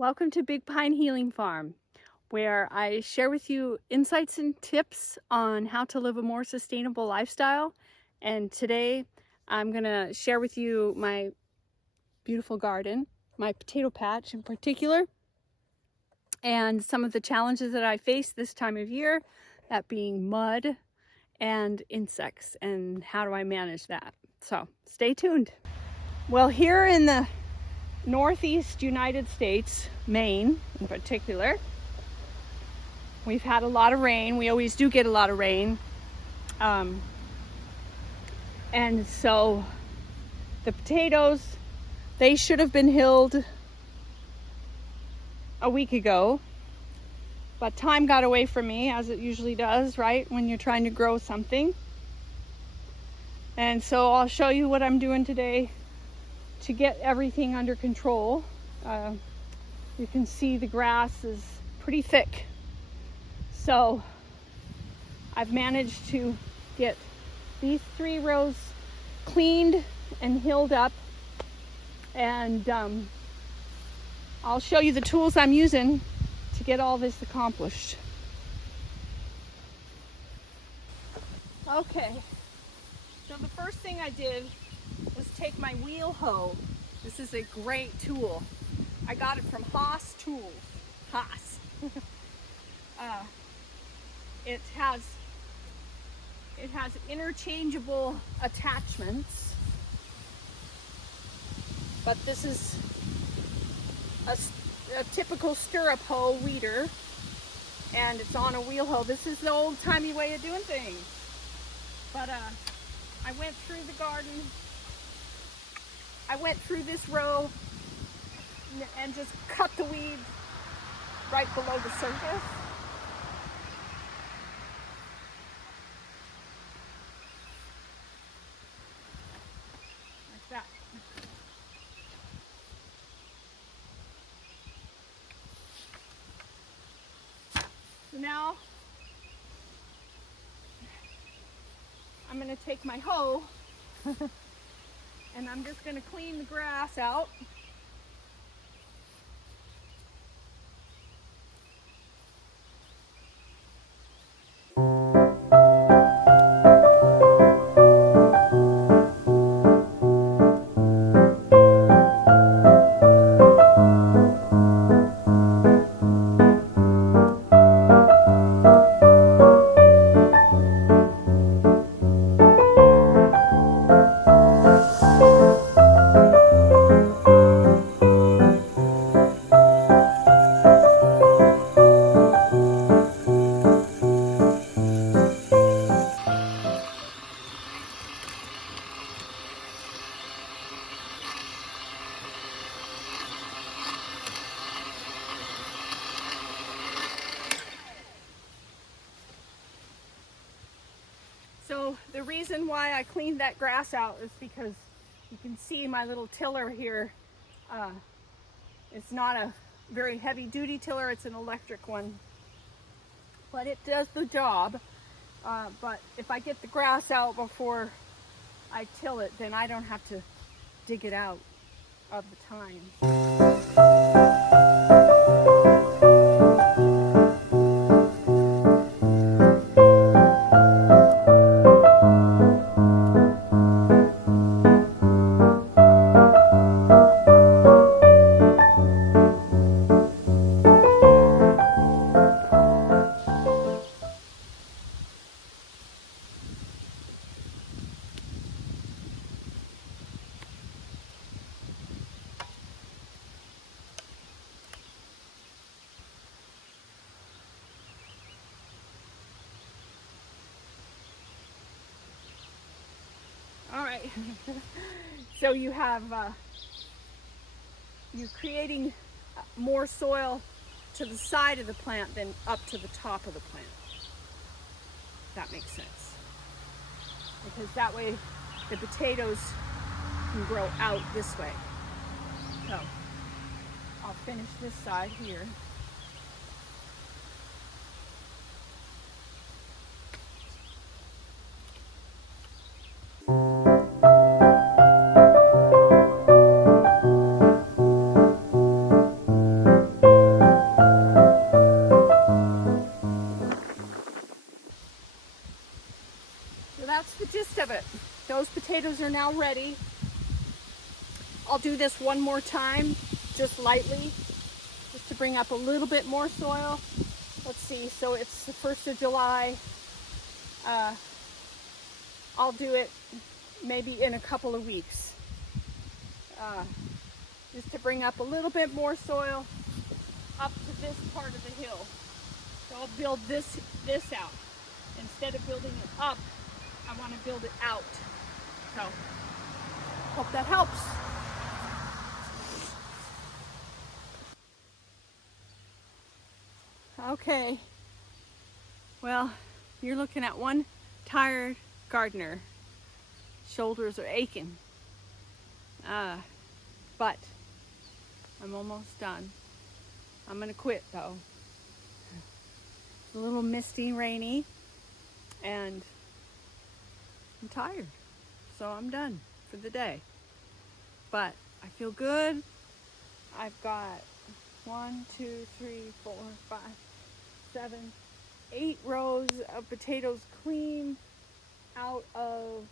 Welcome to Big Pine Healing Farm, where I share with you insights and tips on how to live a more sustainable lifestyle. And today I'm going to share with you my beautiful garden, my potato patch in particular, and some of the challenges that I face this time of year, that being mud and insects, and how do I manage that. So stay tuned. Well, here in the Northeast United States, Maine in particular, we've had a lot of rain. We always do get a lot of rain. And so the potatoes, they should have been hilled a week ago, but time got away from me, as it usually does, right? When you're trying to grow something. And so I'll show you what I'm doing today to get everything under control. You can see the grass is pretty thick. So I've managed to get these 3 rows cleaned and hilled up, and I'll show you the tools I'm using to get all this accomplished. Okay, so the first thing I did was take my wheel hoe. This is a great tool. I got it from Haas Tools. Haas. It has interchangeable attachments, but this is a typical stirrup hoe weeder, and it's on a wheel hoe. This is the old-timey way of doing things. But I went through the garden. I went through this row and just cut the weeds right below the surface. Like that. So now I'm going to take my hoe and I'm just going to clean the grass out. So the reason why I cleaned that grass out is because you can see my little tiller here. It's not a very heavy duty tiller, it's an electric one. But it does the job. But if I get the grass out before I till it, then I don't have to dig it out of the time. All right, so you have, you're creating more soil to the side of the plant than up to the top of the plant. That makes sense. Because that way the potatoes can grow out this way. So I'll finish this side here. are now ready. I'll do this one more time, just lightly, just to bring up a little bit more soil. Let's see, so it's the 1st of July. I'll do it maybe in a couple of weeks, just to bring up a little bit more soil up to this part of the hill. So I'll build this out. Instead of building it up, I want to build it out. So, hope that helps. Okay, well, you're looking at one tired gardener. Shoulders are aching. But I'm almost done. I'm gonna quit though. It's a little misty, rainy, and I'm tired. So I'm done for the day. But I feel good. I've got 1, 2, 3, 4, 5, 7, 8 rows of potatoes clean out of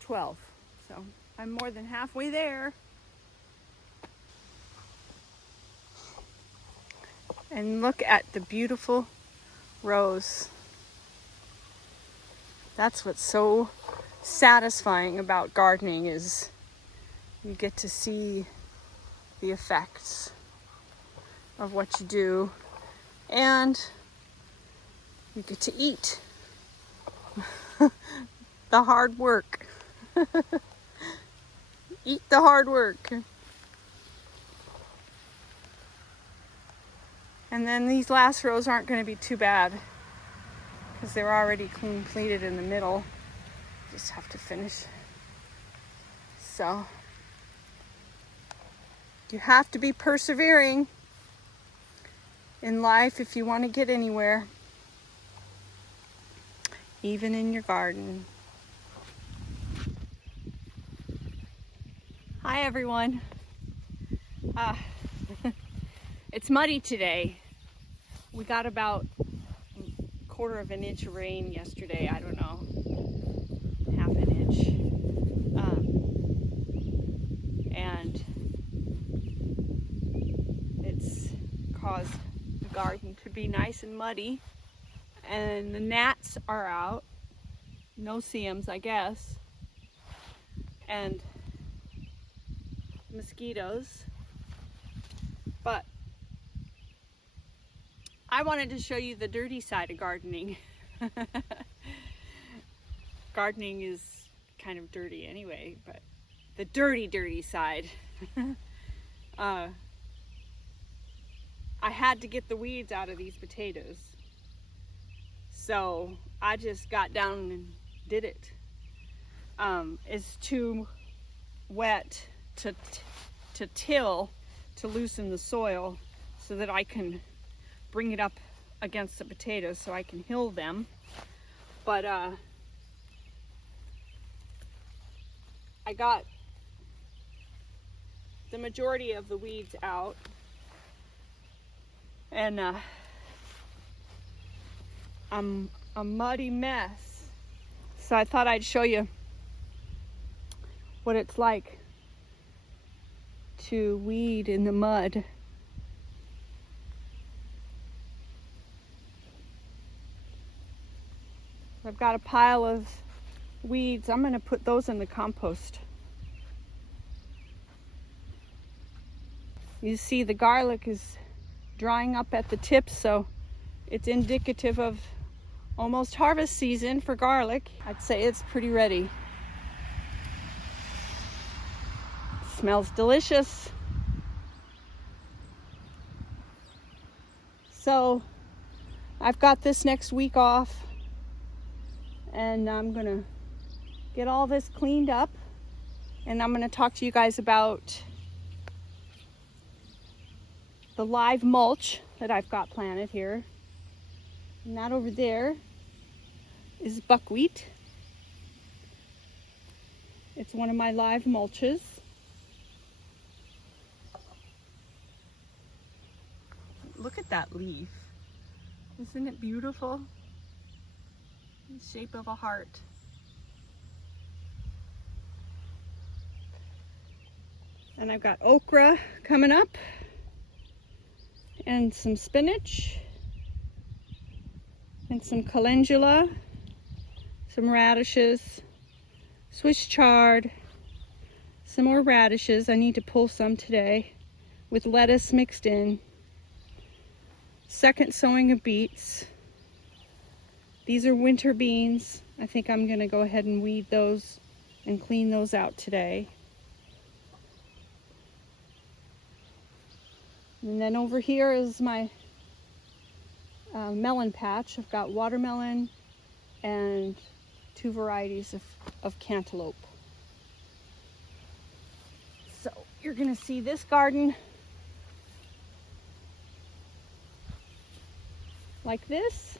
12. So I'm more than halfway there. And look at the beautiful rows. That's what's so satisfying about gardening, is you get to see the effects of what you do, and you get to eat the hard work. Eat the hard work. And then these last rows aren't going to be too bad because they're already clean pleated in the middle. Just have to finish. So you have to be persevering in life if you want to get anywhere, even in your garden. Hi everyone. It's muddy today. We got about 1/4 inch of rain yesterday. I don't know, 1/2 inch. And it's caused the garden to be nice and muddy. And the gnats are out. No-see-ums, I guess. And mosquitoes. But I wanted to show you the dirty side of gardening. Gardening is kind of dirty anyway, but the dirty side. I had to get the weeds out of these potatoes. So I just got down and did it. It's too wet to till, to loosen the soil so that I can bring it up against the potatoes so I can hill them. But I got the majority of the weeds out, and I'm a muddy mess. So I thought I'd show you what it's like to weed in the mud. I've got a pile of weeds. I'm going to put those in the compost. You see the garlic is drying up at the tips, so it's indicative of almost harvest season for garlic. I'd say it's pretty ready. Smells delicious. So I've got this next week off, and I'm gonna get all this cleaned up, and I'm gonna talk to you guys about the live mulch that I've got planted here. And that over there is buckwheat. It's one of my live mulches. Look at that leaf. Isn't it beautiful? in the shape of a heart. And I've got okra coming up, and some spinach, and some calendula, some radishes, Swiss chard, some more radishes. I need to pull some today with lettuce mixed in. Second sowing of beets. These are winter beans. I think I'm gonna go ahead and weed those and clean those out today. And then over here is my melon patch. I've got watermelon and 2 varieties of cantaloupe. So you're gonna see this garden like this,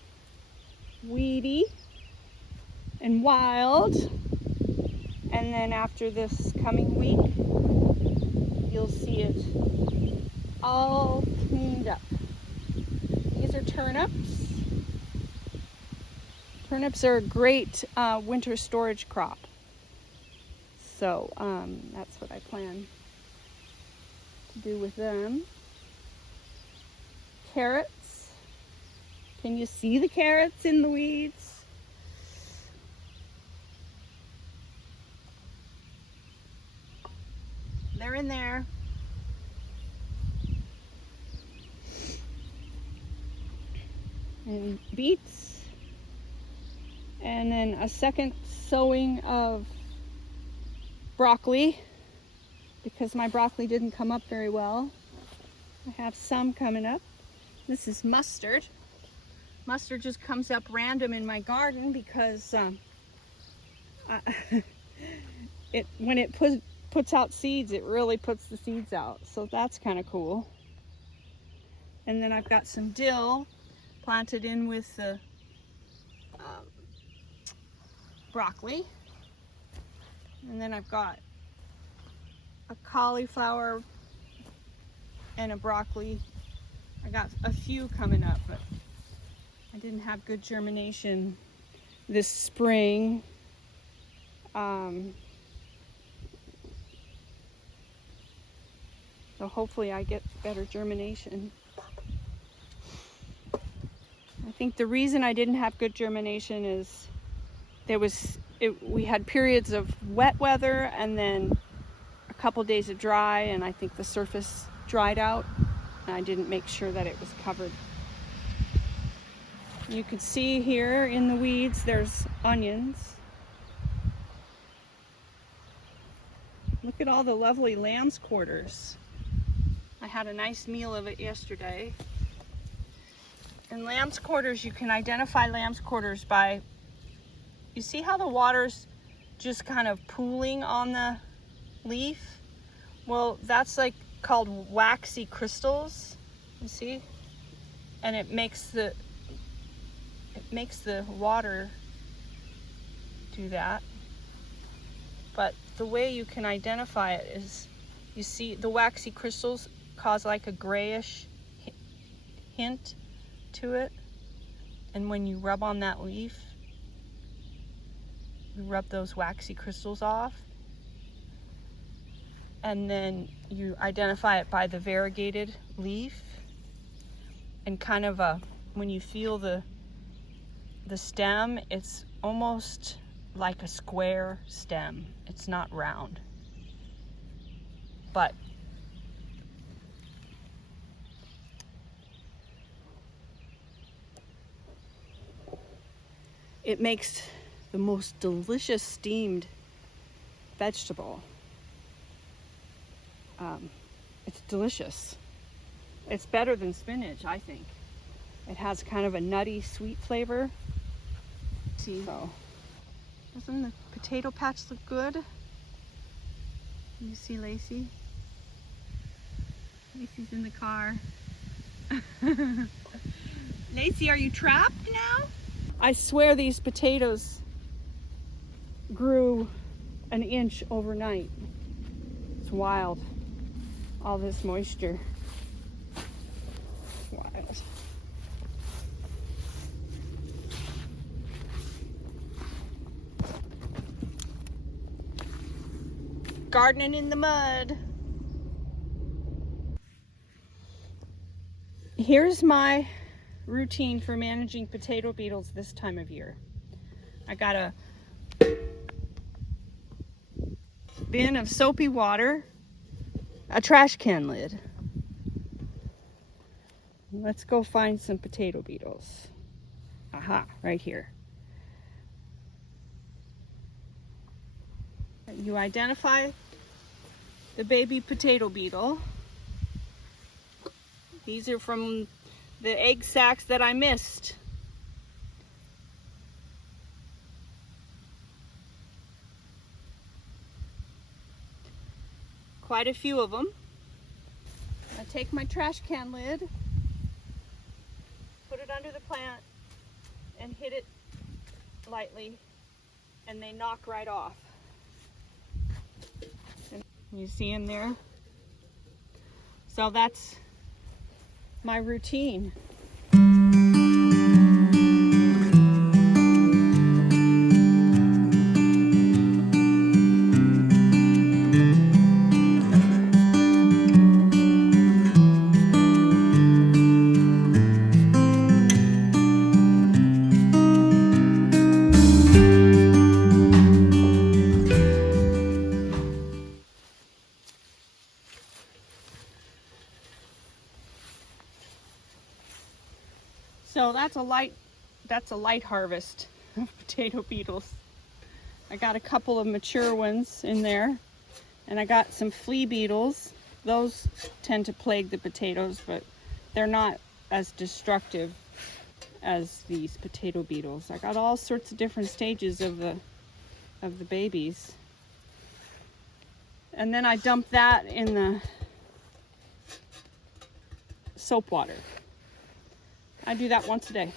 weedy and wild. And then after this coming week, you'll see it all cleaned up. These are turnips. Turnips are a great winter storage crop. So that's what I plan to do with them. Carrots. Can you see the carrots in the weeds? They're in there. And beets. And then a second sowing of broccoli, because my broccoli didn't come up very well. I have some coming up. This is mustard. Mustard just comes up random in my garden because when it puts out seeds, it really puts the seeds out. So that's kind of cool. And then I've got some dill planted in with the broccoli. And then I've got a cauliflower and a broccoli. I got a few coming up, but I didn't have good germination this spring. So hopefully I get better germination. I think the reason I didn't have good germination is we had periods of wet weather and then a couple days of dry, and I think the surface dried out and I didn't make sure that it was covered. You can see here in the weeds there's onions. Look at all the lovely lamb's quarters. I had a nice meal of it yesterday. In lamb's quarters, you can identify lamb's quarters by, you see how the water's just kind of pooling on the leaf? Well, that's like called waxy crystals, you see? And it makes the water do that. But the way you can identify it is, you see the waxy crystals cause like a grayish hint to it, and when you rub on that leaf, you rub those waxy crystals off, and then you identify it by the variegated leaf, and kind of when you feel the stem, it's almost like a square stem. It's not round, but it makes the most delicious steamed vegetable. It's delicious. It's better than spinach, I think. It has kind of a nutty, sweet flavor. See, so doesn't the potato patch look good? You see Lacey? Lacey's in the car. Lacey, are you trapped now? I swear these potatoes grew an inch overnight. It's wild. All this moisture. Wild. Gardening in the mud. Here's my routine for managing potato beetles this time of year. I got a bin of soapy water, a trash can lid. Let's go find some potato beetles. Aha, right here. You identify the baby potato beetle. These are from the egg sacs that I missed. Quite a few of them. I take my trash can lid, put it under the plant, and hit it lightly, and they knock right off. And you see them there? So that's my routine. So that's a light harvest of potato beetles. I got a couple of mature ones in there, and I got some flea beetles. Those tend to plague the potatoes, but they're not as destructive as these potato beetles. I got all sorts of different stages of the babies. And then I dump that in the soap water. I do that once a day.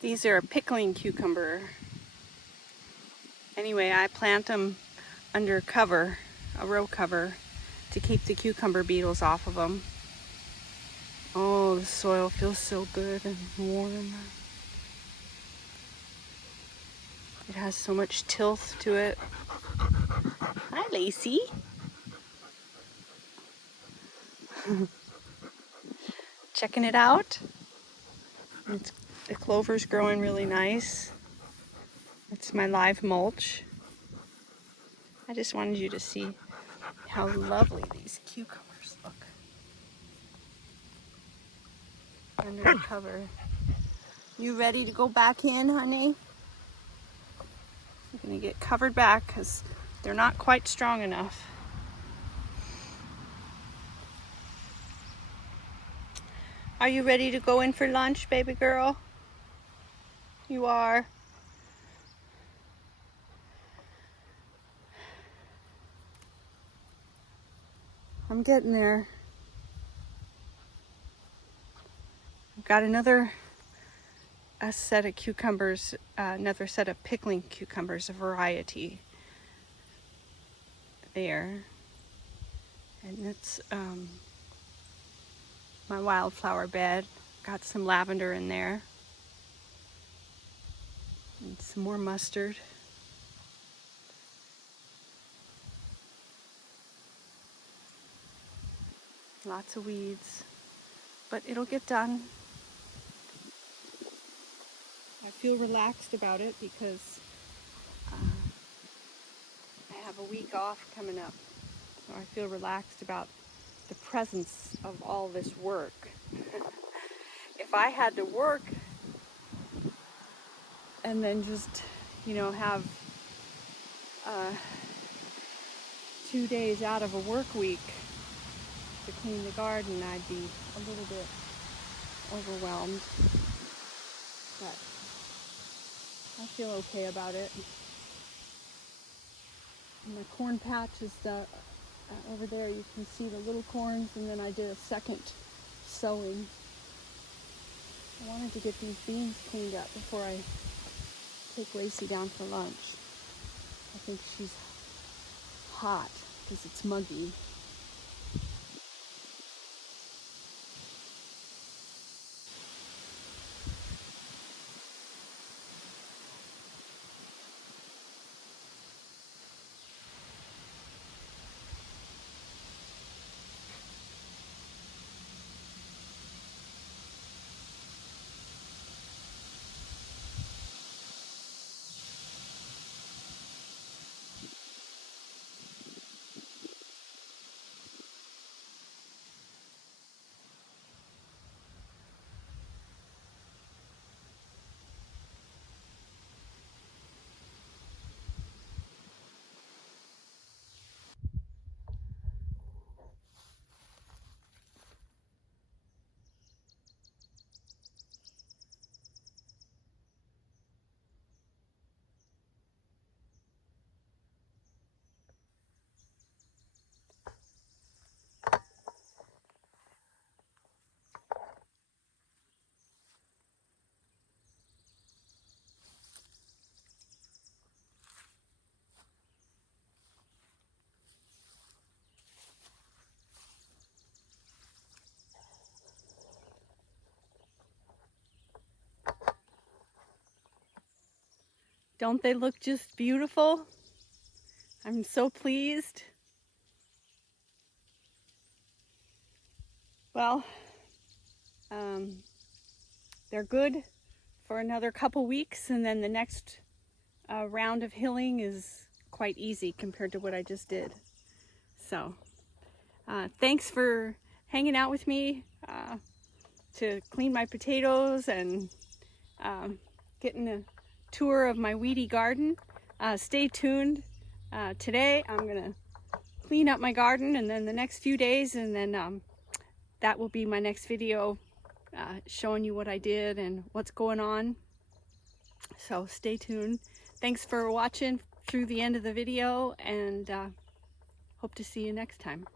These are a pickling cucumber. Anyway, I plant them under cover, a row cover, to keep the cucumber beetles off of them. Oh, the soil feels so good and warm. It has so much tilth to it. Hi, Lacey. Checking it out. The clover's growing really nice. It's my live mulch. I just wanted you to see how lovely these cucumbers look under the cover. You ready to go back in, honey? You're gonna get covered back because they're not quite strong enough. Are you ready to go in for lunch, baby girl? You are. I'm getting there. I've got another set of cucumbers, another set of pickling cucumbers, a variety there. And it's my wildflower bed. Got some lavender in there. And some more mustard. Lots of weeds, but it'll get done. I feel relaxed about it because I have a week off coming up. So I feel relaxed about the presence of all this work. If I had to work and then just, you know, have 2 days out of a work week to clean the garden, I'd be a little bit overwhelmed, but I feel okay about it. And the corn patch is over there. You can see the little corns, and then I did a second sowing. I wanted to get these beans cleaned up before I take Lacey down for lunch. I think she's hot because it's muggy. Don't they look just beautiful? I'm so pleased. Well, they're good for another couple weeks, and then the next round of hilling is quite easy compared to what I just did. So thanks for hanging out with me to clean my potatoes and getting a tour of my weedy garden. Stay tuned. Today I'm gonna clean up my garden, and then the next few days, and then that will be my next video showing you what I did and what's going on. So stay tuned. Thanks for watching through the end of the video, and hope to see you next time.